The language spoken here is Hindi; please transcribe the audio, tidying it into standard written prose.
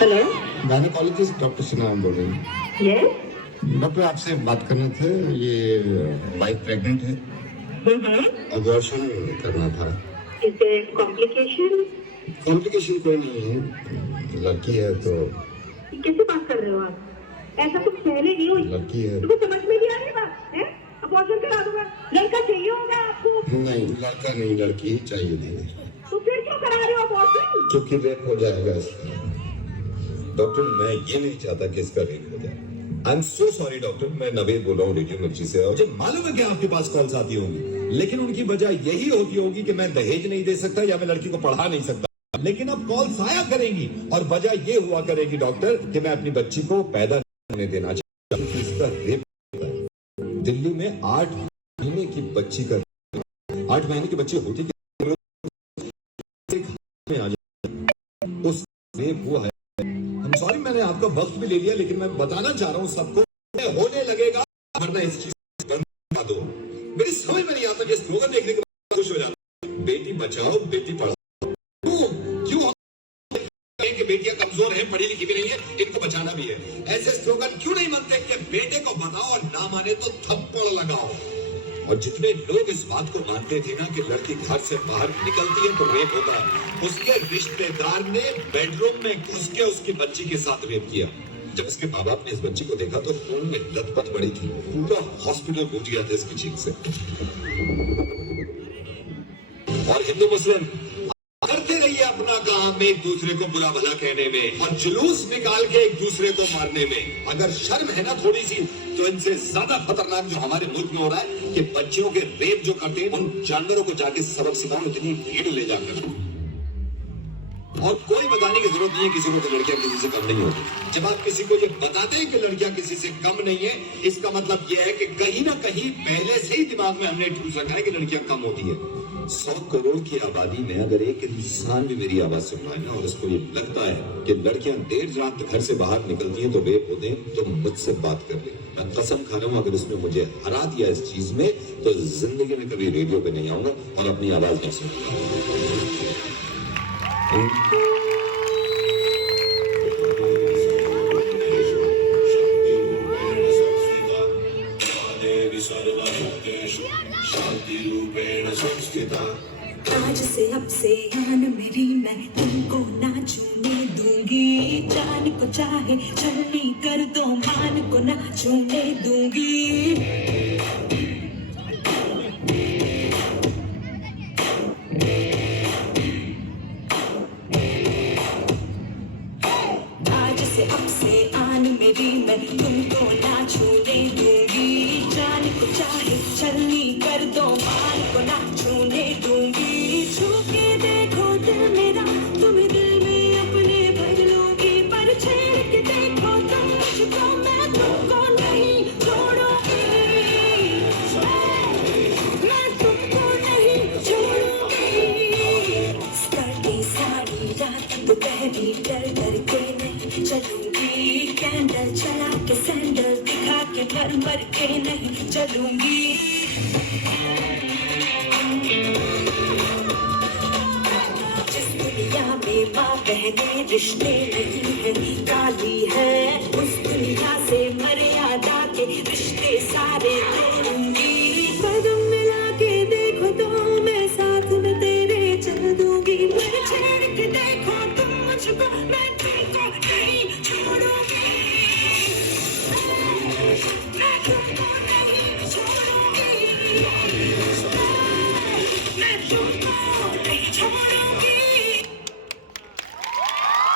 हेलो। गायनेकोलॉजिस्ट डॉक्टर सिन्हा बोल रही हूँ। यस। डॉक्टर आपसे बात करना था, ये वाइफ प्रेग्नेंट है, अबॉर्शन करना था। Is there complication? कॉम्प्लिकेशन कोई नहीं है, लड़की है तो। कैसे बात कर रहे हो आप? ऐसा कुछ पहले नहीं हुई। लड़की है। तुमको समझ में नहीं आ रही बात है? अबॉर्शन करा दूंगा। लड़का चाहिए होगा आपको? नहीं, लड़का नहीं, लड़की ही चाहिए थी। तो फिर क्यों करा रहे हो अबॉर्शन? क्योंकि रेप हो जाएगा इसका। डॉक्टर मैं ये नहीं चाहता कि इसका रेप हो जाए। I am so sorry doctor, मैं नवेद बोल रहा हूँ रेडियो मिर्ची से। मुझे मालूम है कि आपके पास कॉल्स आती होंगी, लेकिन उनकी वजह यही होती होगी कि मैं दहेज नहीं दे सकता या मैं लड़की को पढ़ा नहीं सकता। लेकिन अब कॉल्स आया करेंगी और वजह ये हुआ करेगी डॉक्टर कि मैं अपनी बच्ची को पैदा नहीं देना चाहता। इसका रेप होता है दिल्ली में 8 महीने की बच्ची का, 8 महीने की बच्ची होती उस रेप हुआ है। I'm sorry, मैंने आपका वक्त भी ले लिया, लेकिन मैं बताना चाह रहा हूँ सबको, होने लगेगा वरना इस चीज बंद कर दो। मेरी समझ में नहीं आता कि स्लोगन देखने के बाद खुश हो जाता, बेटी बचाओ बेटी पढ़ाओ। क्यों कि बेटियां कमजोर हैं, पढ़ी लिखी भी नहीं है, इनको बचाना भी है। ऐसे स्लोगन क्यों नहीं बनते कि बेटे को बताओ और ना माने तो थप्पड़ लगाओ। और जितने लोग इस बात को मानते थे ना कि लड़की घर से बाहर निकलती है तो रेप होता है, उसके रिश्तेदार ने बेडरूम में घुस के उसकी बच्ची के साथ रेप किया। जब उसके माँ बाप ने इस बच्ची को देखा तो खून में लथपथ पड़ी थी, पूरा हॉस्पिटल गूंज गया था इसकी चीख से। और हिंदू मुस्लिम करते रहिए अपना काम, एक दूसरे को बुरा भला कहने में और जुलूस निकाल के एक दूसरे को मारने में। अगर शर्म है ना थोड़ी सी, तो इनसे ज्यादा खतरनाक जो हमारे मुल्क में हो रहा है कि बच्चियों के रेप जो करते हैं, उन जानवरों को जाके सबक सिखाओ, इतनी भीड़ ले जाकर। और कोई बताने की जरूरत नहीं है किसी को कि लड़कियां किसी से कम नहीं होती। जब आप किसी को ये बताते हैं कि लड़कियां किसी से कम नहीं है, इसका मतलब यह है कि कहीं ना कहीं पहले से ही दिमाग में हमने ठूस रखा है कि लड़कियां कम होती है। 100 करोड़ की आबादी में अगर एक इंसान भी मेरी आवाज सुन रहा है ना और उसको ये लगता है कि लड़कियां देर रात घर से बाहर निकलती हैं तो रेप होते हैं, तो मुझसे बात कर ले। मैं कसम खा रहा हूं, अगर उसने मुझे हरा दिया इस चीज में तो जिंदगी में कभी रेडियो पे नहीं आऊंगा और अपनी आवाज नहीं सुनूंगा। आज से अब से आन मेरी मैं तुमको ना छूने दूंगी। जान को चाहे छलनी कर दो, मान को ना छूने दूंगी। आज से अब से आन मेरी मैं तुमको ना छूने दूंगी। जान को चाहे छलनी कर दो, मान को ना छूने दूंगी। छू के देखो दिल मेरा, तुम्हें दिल में अपने भर लूंगी। पर छेड़ के देखो तुम मुझको, मैं तुमको नहीं छोड़ूंगी। मैं तुमको नहीं छोड़ूंगी। स्कर्टी साड़ी रात दोपहरी डर डर के नहीं चलूंगी। कैंडल चला के सैंडल दिखा के मर मर के नहीं चलूंगी। जिस दुनिया में माँ बहने रिश्ते नहीं है, काली है, उस दुनिया से मर्यादा के रिश्ते सारे तोड़ूंगी। कदम मिला के देखो तो मैं साथ में तेरे चल दूंगी। पर छेड़ के देखो तुम मुझको, मैं तुमको नहीं छोड़ूंगी। मैं तुमको नहीं छोड़ूंगी। मैं तुमको नहीं छोड़ूंगी।